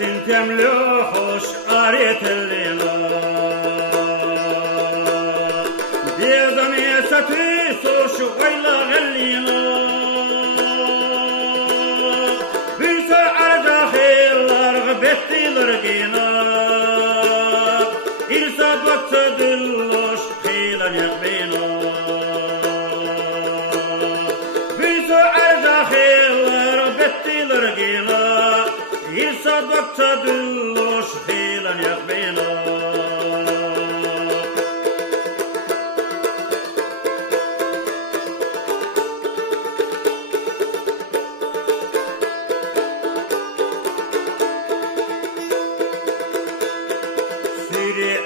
temli hoş aretelina Diyazam esatı soş oyla gallina Büyse arca xeylar bettiler gina İrsa baksa dilloş xeylan yakbina Büyse arca xeylar bettiler gina İrsa baksa dilloş xeylan yakbina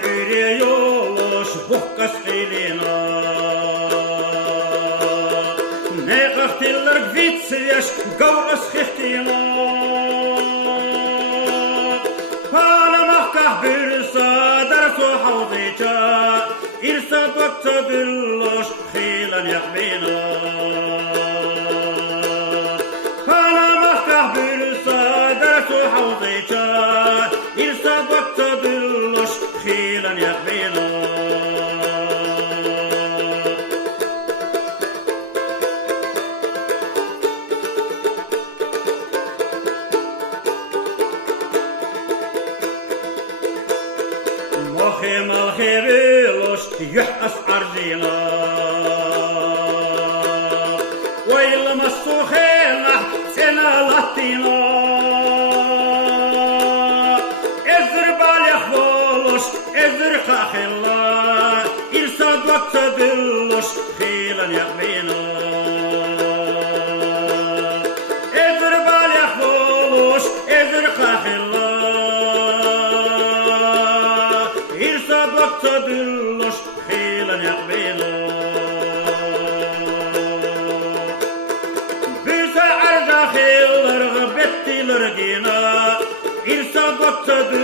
Üre yoloş bukkas elina Ne qahtiller gvitsveş gavras xihtina Panamaq kahbirsa darso havdica İrsa bakta dilloş xeylan yakbina Panamaq kahbirsa darso havdica İrsa bakta dilloş xeylan yakbina Mohe veloş yuhas arzina Oylama suhena sena latina Ezir balyah voloş ezir kahilla İrsa bakta dilloş xeylan yakbina Ezir balyah voloş ezir kahilla İrsa bakta dilloş xeylan yakbina Büyse arca xeylar bettiler gina İrsa bakta dilloş